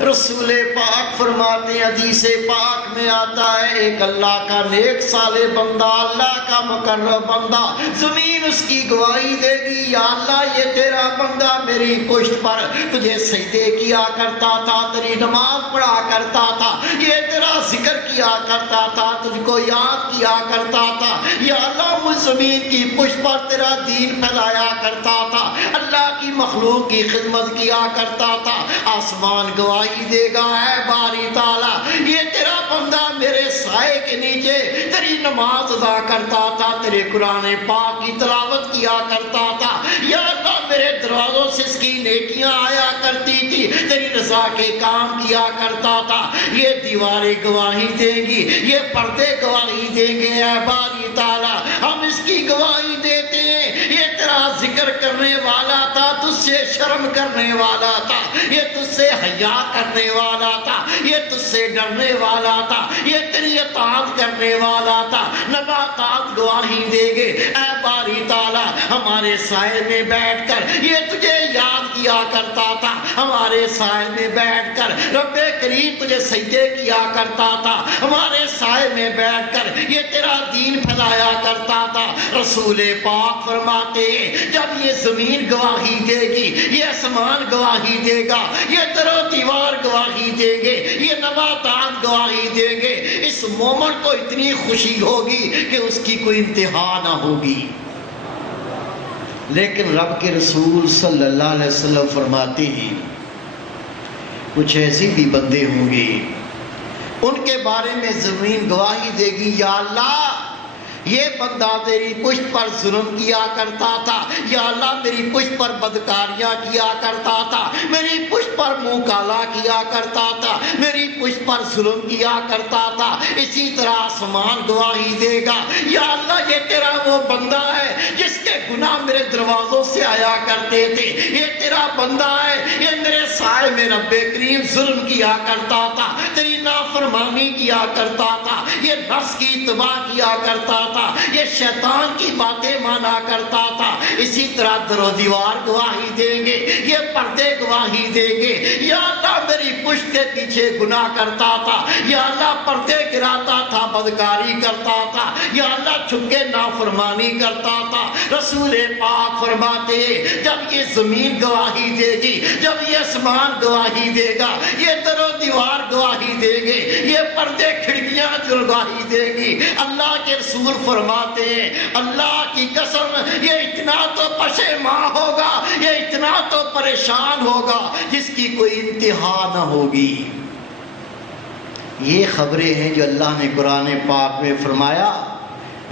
رسول پاک فرماتے ہیں، حدیث پاک میں آتا ہے، ایک اللہ کا نیک صالح بندہ، اللہ کا مقرب بندہ، زمین اس کی گواہی دے گی، یا اللہ یہ تیرا بندہ میری پشت پر تجھے سجدے کیا کرتا تھا، تیری نماز پڑھا کرتا تھا، یہ تیرا ذکر کیا کرتا تھا، تجھ کو یاد کیا کرتا تھا، یا اللہ مجھ زمین کی پشت پر تیرا دین پھیلایا کرتا تھا، اللہ کی مخلوق کی خدمت کیا کرتا تھا، آسمان گواہی دے گا، اے باری تعالی یہ تیرا بندہ میرے سائے کے نیچے تیری نماز ادا کرتا تھا، تیرے قرآن پاک کی تلاوت کیا کرتا تھا، یا اللہ میرے دروازوں سے اس کی نیکیاں آیا کرتی تھی، تیری رضا کے کام کیا کرتا تھا۔ یہ دیواریں گواہی دیں گی، یہ پردے گواہی دیں گے، اے باری تعالی ہم اس کی گواہی دیتے ہیں، یہ تیرا ذکر کرنے والا تھا، تجھ سے شرم کرنے والا تھا، یہ تجھ سے حیا کرنے والا تھا، یہ تجھ سے ڈرنے والا تھا، یہ تیری اطاعت کرنے والا تھا، نباتات گواہی دے گے، اے باری تعالی ہمارے سائے میں بیٹھ کر یہ تجھے یاد کیا کرتا تھا، ہمارے سائے میں بیٹھ کر رب کریم تجھے سجدے کیا کرتا تھا، ہمارے سائے میں بیٹھ کر یہ تیرا دین پھیلایا کرتا تھا۔ رسول پاک فرماتے ہیں جب یہ زمین گواہی دے گی، یہ آسمان گواہی دے گا، یہ در و دیوار گواہی دیں گے، یہ نباتات گواہی دیں گے، اس مومن کو اتنی خوشی ہوگی کہ اس کی کوئی انتہا نہ ہوگی۔ لیکن رب کے رسول صلی اللہ علیہ وسلم فرماتے ہیں کچھ ایسے بھی بندے ہوں گے ان کے بارے میں زمین گواہی دے گی، یا اللہ یہ بندہ تیری پشت پر ظلم کیا کرتا تھا، یا اللہ میری پشت پر بدکاریاں کیا کرتا تھا، میری پشت پر منہ کالا کیا کرتا تھا، میری پشت پر ظلم کیا کرتا تھا۔ اسی طرح آسمان گواہی دے گا، یا اللہ یہ تیرا وہ بندہ ہے جس کے گناہ میرے دروازوں سے آیا کرتے تھے، یہ تیرا بندہ ہے، یہ میرے سائے میں رب کریم ظلم کیا کرتا تھا، تیری نافرمانی کیا کرتا تھا، یہ نفس کی اتباع کیا کرتا تھا، یہ شیطان کی باتیں مانا کرتا تھا۔ اسی طرح در و دیوار گواہی دیں گے، یہ پردے گواہی دیں گے، یا اللہ میری پشت کے پیچھے گناہ کرتا تھا، یا اللہ پردے گراتا تھا، بدکاری کرتا تھا، یا اللہ چھپ کے نافرمانی کرتا تھا۔ رسول پاک فرماتے ہیں جب یہ زمین گواہی دے گی، جب یہ آسمان گواہی دے گا، یہ در و دیوار گواہی دے گے، یہ پردے کھڑکیاں جو گواہی دے گی، اللہ کے رسول فرماتے ہیں اللہ کی قسم یہ اتنا تو پشیمان ہوگا، یہ اتنا تو پریشان ہوگا جس کی کوئی انتہا نہ ہوگی۔ یہ خبریں ہیں جو اللہ نے قرآن پاک میں فرمایا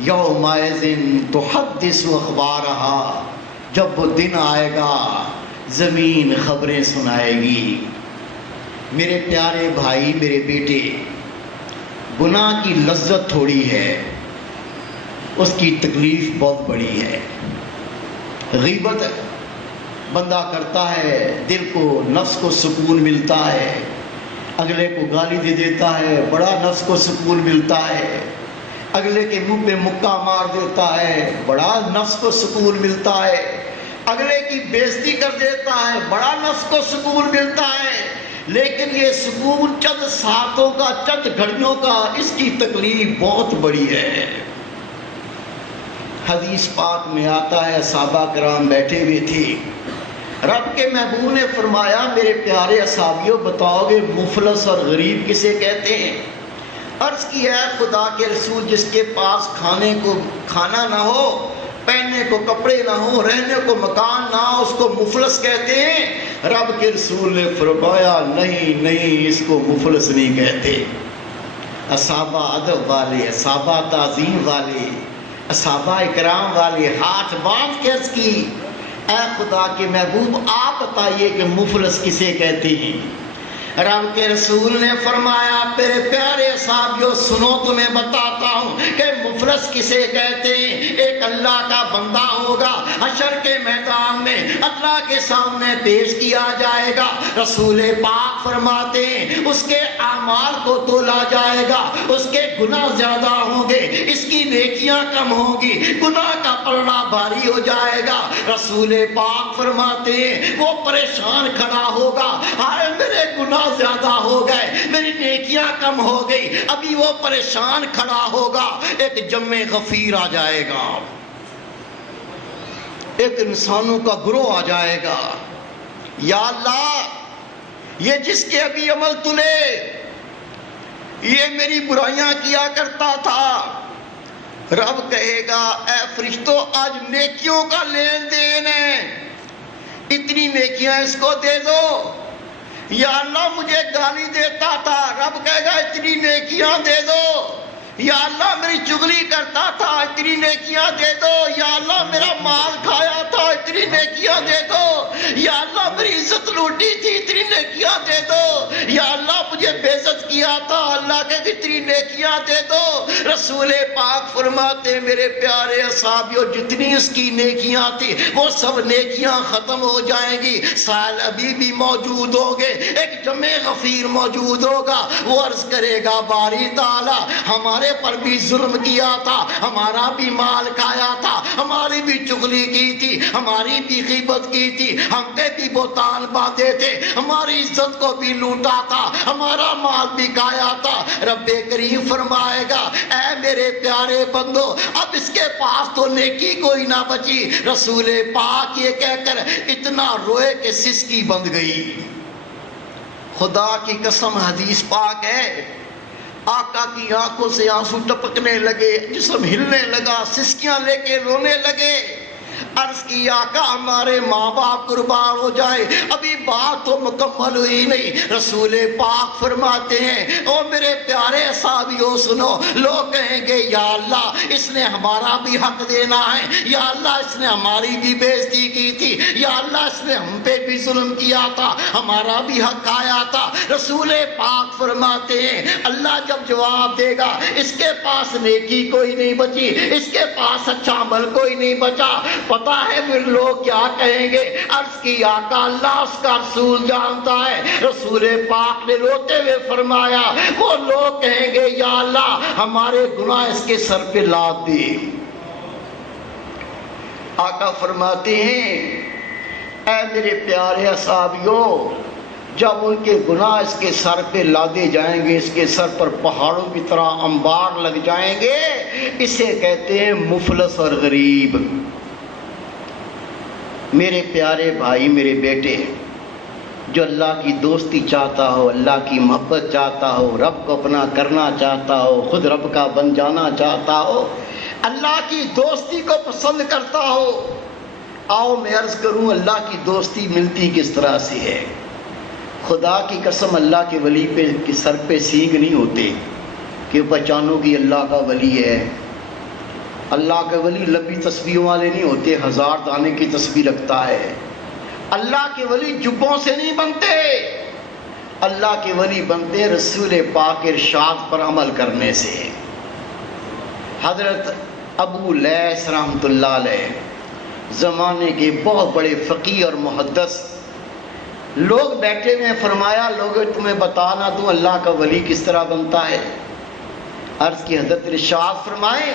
یومئذ تحدث اخبارہا، جب وہ دن آئے گا زمین خبریں سنائے گی۔ میرے پیارے بھائی، میرے بیٹے، گناہ کی لذت تھوڑی ہے، اس کی تکلیف بہت بڑی ہے۔ غیبت بندہ کرتا ہے، دل کو نفس کو سکون ملتا ہے، اگلے کو گالی دے دیتا ہے، بڑا نفس کو سکون ملتا ہے، اگلے کے منہ پہ مکہ مار دیتا ہے، بڑا نفس کو سکون ملتا ہے، اگلے کی بےزتی کر دیتا ہے، بڑا نفس کو سکون ملتا ہے۔ لیکن یہ سکون چند ساتوں کا، چند گھڑیوں کا، اس کی تکلیف بہت بڑی ہے۔ حدیث پاک میں آتا ہے صحابہ کرام بیٹھے ہوئے تھے، رب کے محبوب نے فرمایا میرے پیارے اصحابیوں بتاؤ گے مفلس اور غریب کسے کہتے ہیں؟ عرض کی ہے خدا کے رسول جس کے پاس کھانے کو کھانا نہ ہو، پہننے کو کپڑے نہ ہو، رہنے کو مکان نہ ہو، اس کو مفلس کہتے ہیں۔ رب کے رسول نے فرمایا نہیں نہیں، اس کو مفلس نہیں کہتے۔ صحابہ ادب والے، صحابہ تعظیم والے، صحابہ اکرام والے ہاتھ باندھ کے عرض کی اے خدا کے محبوب آپ بتائیے کہ مفلس کسے کہتے ہیں؟ رب کے رسول نے فرمایا میرے پیارے صحابیوں سنو تمہیں بتاتا ہوں کہ مفلس کسے کہتے ہیں۔ ایک اللہ کا بندہ ہوگا، حشر کے میدان میں اللہ کے سامنے پیش کیا جائے گا، رسول پاک فرماتے ہیں اس کے اعمال کو تولا جائے گا، اس کے گناہ زیادہ ہوں گے، اس کی نیکیاں کم ہوں گی، گناہ کا پلڑا بھاری ہو جائے گا۔ رسول پاک فرماتے ہیں وہ پریشان کھڑا ہوگا، ہائے میرے گناہ زیادہ ہو گئے، میری نیکیاں کم ہو گئی. ابھی وہ پریشان کھڑا ہوگا، ایک جمع غفیر آ جائے گا، ایک انسانوں کا گروہ آ جائے گا. یا اللہ یہ جس کے ابھی عمل تلے، یہ میری برائیاں کیا کرتا تھا. رب کہے گا اے فرشتوں آج نیکیوں کا لین دین ہے، اتنی نیکیاں اس کو دے دو. یا اللہ مجھے گالی دیتا تھا، رب کہے گا اتنی نیکیاں دے دو. یا اللہ میری چغلی کرتا تھا، اتنی نیکیاں دے دو. یا اللہ میرا مال کھایا تھا، اتنی نیکیاں دے دو. یا اللہ میری عزت لوٹی تھی، اتنی نیکیاں دے دو. یا اللہ مجھے بے عزت کیا تھا، اللہ کے اتنی نیکیاں دے دو. رسول پاک فرماتے میرے پیارے اصحابیوں جتنی اس کی نیکیاں تھی وہ سب نیکیاں ختم ہو جائیں گی. سائل ابھی بھی موجود ہوں گے، ایک جمع غفیر موجود ہوگا. وہ عرض کرے گا باری تعالی ہمارے پر بھی ظلم کیا تھا، ہمارا بھی مال کھایا تھا، ہماری بھی چغلی کی تھی، ہماری بھی غیبت کی تھی، ہم پہ بھی بہتان باندھے تھے، ہماری عزت کو بھی لوٹا تھا، ہمارا مال بھی کھایا تھا. رب کریم فرمائے گا اے میرے پیارے بندو اب اس کے پاس تو نیکی کوئی نہ بچی. رسول پاک یہ کہہ کر اتنا روئے کہ سسکی بند گئی. خدا کی قسم حدیث پاک ہے، آقا کی آنکھوں سے آنسو ٹپکنے لگے، جسم ہلنے لگا، سسکیاں لے کے رونے لگے. عرض کی آقا ہمارے ماں باپ قربان ہو جائے، ابھی بات تو مکمل ہوئی نہیں. رسول پاک فرماتے ہیں او میرے پیارے صحابیوں سنو، لوگ کہیں گے یا اللہ اس نے ہمارا بھی حق دینا ہے، یا اللہ اس نے ہماری بھی بے عزتی کی تھی، یا اللہ اس نے ہم پہ بھی ظلم کیا تھا، ہمارا بھی حق آیا تھا. رسول پاک فرماتے ہیں اللہ جب جواب دے گا اس کے پاس نیکی کوئی نہیں بچی، اس کے پاس اچھا عمل کوئی نہیں بچا. پتہ ہے پھر لوگ کیا کہیں گے؟ عرض کی آقا اللہ اس کا رسول جانتا ہے. رسول پاک نے روتے ہوئے فرمایا وہ لوگ کہیں گے یا اللہ ہمارے گناہ اس کے سر پہ لاد دے. آقا فرماتے ہیں اے میرے پیارے اصحابیوں جب ان کے گناہ اس کے سر پہ لادے جائیں گے، اس کے سر پر پہاڑوں کی طرح انبار لگ جائیں گے، اسے کہتے ہیں مفلس اور غریب. میرے پیارے بھائی میرے بیٹے، جو اللہ کی دوستی چاہتا ہو، اللہ کی محبت چاہتا ہو، رب کو اپنا کرنا چاہتا ہو، خود رب کا بن جانا چاہتا ہو، اللہ کی دوستی کو پسند کرتا ہو، آؤ میں عرض کروں اللہ کی دوستی ملتی کس طرح سے ہے. خدا کی قسم اللہ کے ولی پہ سر پہ سینگ نہیں ہوتے کہ پہچانو کہ اللہ کا ولی ہے. اللہ کے ولی لمبی تسبیحوں والے نہیں ہوتے، 1000 دانے کی تسبیح رکھتا ہے. اللہ کے ولی جبوں سے نہیں بنتے، اللہ کے ولی بنتے رسول پاک ارشاد پر عمل کرنے سے. حضرت ابو لیث رحمۃ اللہ علیہ زمانے کے بہت بڑے فقیہ اور محدث لوگ بیٹھے میں فرمایا لوگوں تمہیں بتانا دوں اللہ کا ولی کس طرح بنتا ہے. عرض کی حضرت ارشاد فرمائے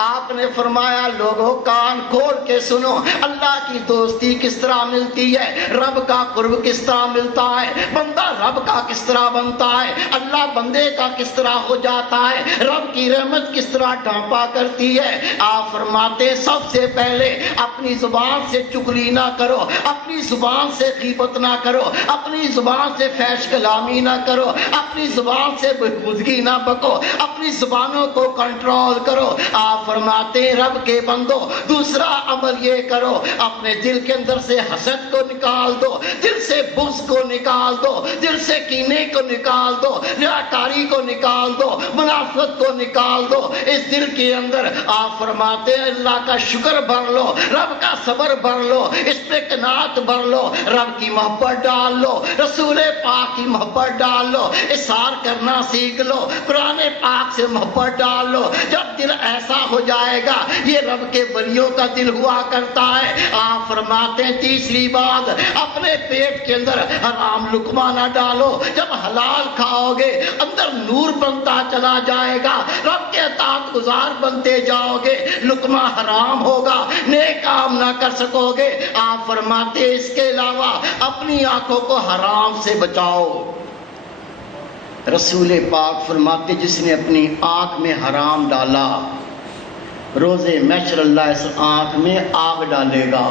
آپ نے فرمایا لوگوں کان کھول کے سنو، اللہ کی دوستی کس طرح ملتی ہے، رب کا قرب کس طرح ملتا ہے، بندہ رب کا کس طرح بنتا ہے، اللہ بندے کا کس طرح ہو جاتا ہے، رب کی رحمت کس طرح ڈھانپا کرتی ہے. آپ فرماتے سب سے پہلے اپنی زبان سے چغلی نہ کرو، اپنی زبان سے غیبت نہ کرو، اپنی زبان سے فحش کلامی نہ کرو، اپنی زبان سے بزدگی نہ بکو، اپنی زبانوں کو کنٹرول کرو. آپ فرماتے ہیں رب کے بندو دوسرا عمل یہ کرو اپنے دل کے اندر سے حسد کو نکال دو، دل سے بغض کو نکال دو، دل سے کینے کو نکال دو، ریاکاری کو نکال دو، منافقت کو نکال دو. اس دل کے اندر آپ فرماتے ہیں اللہ کا شکر بھر لو، رب کا صبر بھر لو، اس پہ قناعت بھر لو، رب کی محبت ڈال لو، رسول پاک کی محبت ڈال لو، اظہار کرنا سیکھ لو، قرآن پاک سے محبت ڈال لو. جب دل ایسا پیدا ہو جائے گا۔ یہ رب کے ولیوں کا دل ہوا کرتا ہے۔ آپ فرماتے ہیں تیسری بات، اپنے پیٹ کے اندر حرام لقمہ نہ ڈالو، جب حلال کھاؤ گے اندر نور بنتا چلا جائے گا، رب کے اطاعت گزار بنتے جاؤ گے، لقمہ حرام ہوگا، نیک کام نہ کر سکو گے۔ آپ فرماتے ہیں اس کے علاوہ اپنی آنکھوں کو حرام سے بچاؤ۔ رسول پاک فرماتے جس نے اپنی آنکھ میں حرام ڈالا، روز محشر اللہ اس آنکھ میں آگ ڈالے گا۔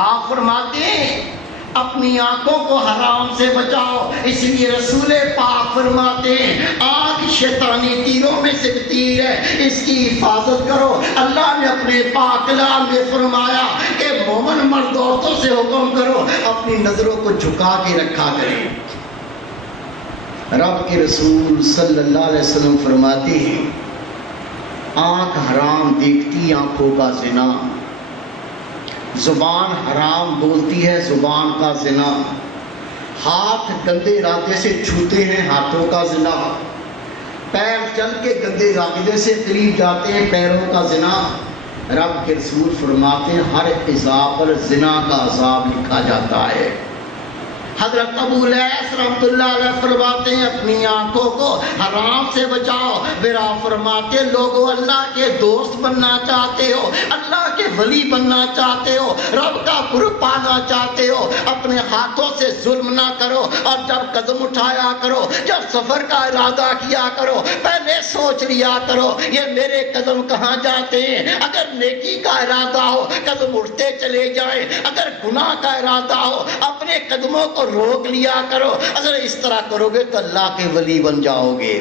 آپ فرماتے ہیں اپنی آنکھوں کو حرام سے بچاؤ، اس لیے رسول پاک فرماتے ہیں آنکھ شیطانی تیروں میں سے تیر ہے، اس کی حفاظت کرو۔ اللہ نے اپنے پاک کلام میں فرمایا کہ مومن مرد عورتوں سے حکم کرو اپنی نظروں کو جھکا کے رکھا کریں۔ رب کے رسول صلی اللہ علیہ وسلم فرماتے ہیں آنکھ حرام دیکھتی آنکھوں کا زنا، زبان حرام بولتی ہے زبان کا زنا، ہاتھ گندے ارادے سے چھوتے ہیں ہاتھوں کا زنا، پیر چل کے گندے ارادے سے قریب جاتے ہیں پیروں کا زنا۔ رب کے رسول فرماتے ہیں ہر اذا پر زنا کا عذاب لکھا جاتا ہے۔ حضرت ابو لیث رحمۃ اللہ علیہ فرماتے ہیں اپنی آنکھوں کو حرام سے بچاؤ۔ پھر آپ فرماتے لوگوں اللہ کے دوست بننا چاہتے ہو، اللہ کے ولی بننا چاہتے ہو، رب کا قرب پانا چاہتے ہو، اپنے ہاتھوں سے ظلم نہ کرو، اور جب قدم اٹھایا کرو، جب سفر کا ارادہ کیا کرو، پہلے سوچ لیا کرو یہ میرے قدم کہاں جاتے ہیں۔ اگر نیکی کا ارادہ ہو قدم اٹھتے چلے جائیں، اگر گناہ کا ارادہ ہو اپنے قدموں کو روک لیا کرو۔ اگر اس طرح کرو گے تو اللہ کے ولی بن جاؤ گے۔